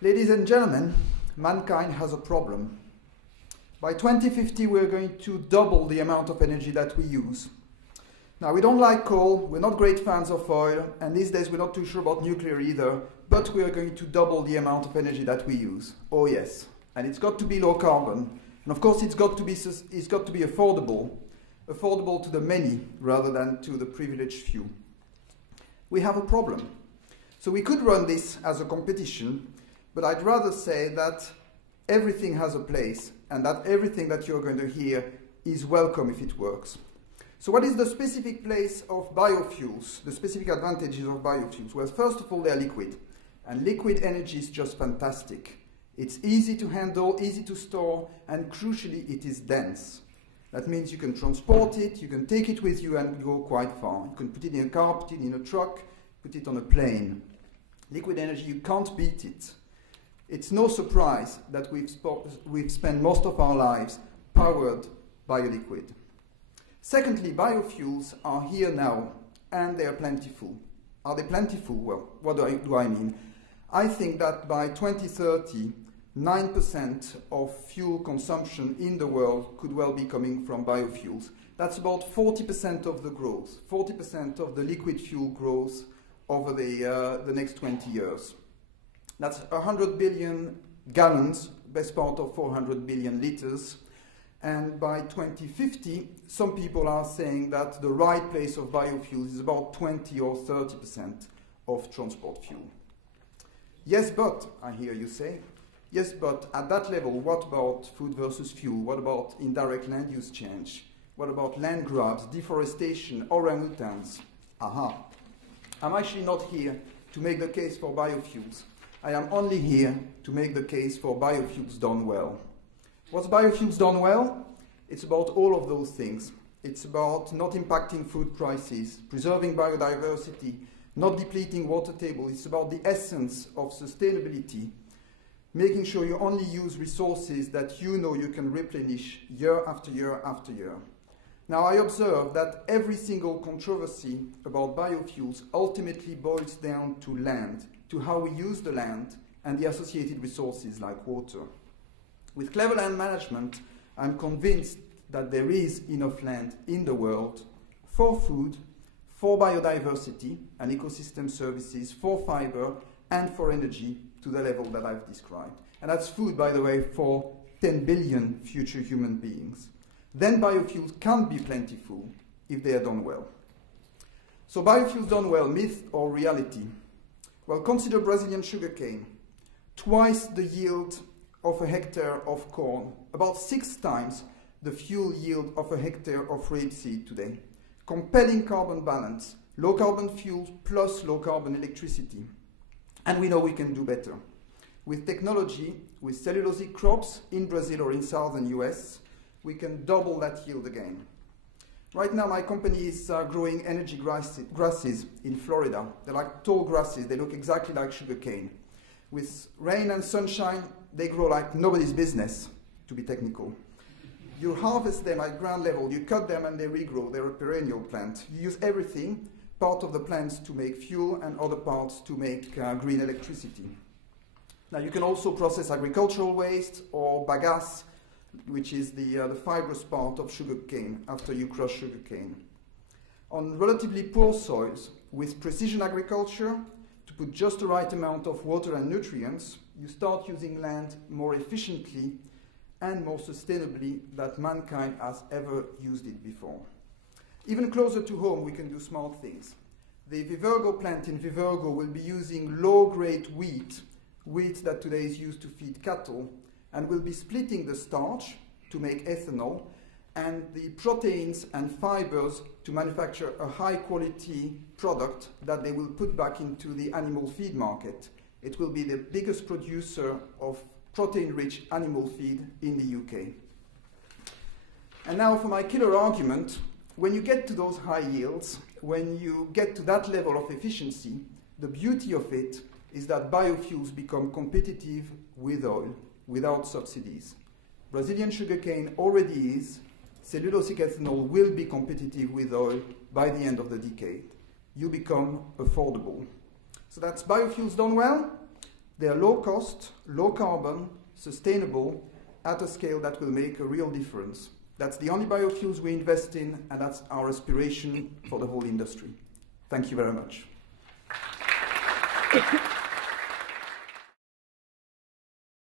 Ladies and gentlemen, mankind has a problem. By 2050, we're going to double the amount of energy that we use. Now, we don't like coal, we're not great fans of oil, and these days we're not too sure about nuclear either, but we are going to double the amount of energy that we use. Oh yes. And it's got to be low carbon. And of course, it's got to be affordable to the many rather than to the privileged few. We have a problem. So we could run this as a competition, but I'd rather say that everything has a place and that everything that you're going to hear is welcome if it works. So what is the specific place of biofuels, the specific advantages of biofuels? Well, first of all, they're liquid. And liquid energy is just fantastic. It's easy to handle, easy to store, and crucially, it is dense. That means you can transport it, you can take it with you and go quite far. You can put it in a car, put it in a truck, put it on a plane. Liquid energy, you can't beat it. It's no surprise that we've spent most of our lives powered by a liquid. Secondly, biofuels are here now, and they are plentiful. Are they plentiful? Well, what do I mean? I think that by 2030, 9% of fuel consumption in the world could well be coming from biofuels. That's about 40% of the growth, 40% of the liquid fuel growth over the next 20 years. That's 100 billion gallons, best part of 400 billion liters. And by 2050, some people are saying that the right place of biofuels is about 20 or 30% of transport fuel. Yes, but, I hear you say, yes, but at that level, what about food versus fuel? What about indirect land use change? What about land grabs, deforestation, orangutans? Aha. I'm actually not here to make the case for biofuels. I am only here to make the case for biofuels done well. What's biofuels done well? It's about all of those things. It's about not impacting food prices, preserving biodiversity, not depleting water table. It's about the essence of sustainability, making sure you only use resources that you know you can replenish year after year after year. Now, I observe that every single controversy about biofuels ultimately boils down to land, to how we use the land and the associated resources like water. With clever land management, I'm convinced that there is enough land in the world for food, for biodiversity and ecosystem services, for fiber, and for energy to the level that I've described. And that's food, by the way, for 10 billion future human beings. Then biofuels can be plentiful if they are done well. So biofuels done well, myth or reality? Well, consider Brazilian sugarcane. Twice the yield of a hectare of corn, about 6 times the fuel yield of a hectare of rapeseed today. Compelling carbon balance, low carbon fuels plus low carbon electricity. And we know we can do better. With technology, with cellulosic crops in Brazil or in southern US, we can double that yield again. Right now, my company is growing energy grasses in Florida. They're like tall grasses. They look exactly like sugarcane. With rain and sunshine, they grow like nobody's business, to be technical. You harvest them at ground level, you cut them and they regrow. They're a perennial plant. You use everything, part of the plants to make fuel and other parts to make green electricity. Now, you can also process agricultural waste or bagasse, which is the fibrous part of sugarcane after you crush sugarcane. On relatively poor soils, with precision agriculture, to put just the right amount of water and nutrients, you start using land more efficiently and more sustainably than mankind has ever used it before. Even closer to home, we can do smart things. The Vivergo plant in Vivergo will be using low-grade wheat that today is used to feed cattle, and will be splitting the starch to make ethanol and the proteins and fibers to manufacture a high-quality product that they will put back into the animal feed market. It will be the biggest producer of protein-rich animal feed in the UK. And now for my killer argument, when you get to those high yields, when you get to that level of efficiency, the beauty of it is that biofuels become competitive with oil without subsidies. Brazilian sugarcane already is. Cellulosic ethanol will be competitive with oil by the end of the decade. You become affordable. So that's biofuels done well. They are low cost, low carbon, sustainable, at a scale that will make a real difference. That's the only biofuels we invest in, and that's our aspiration for the whole industry. Thank you very much.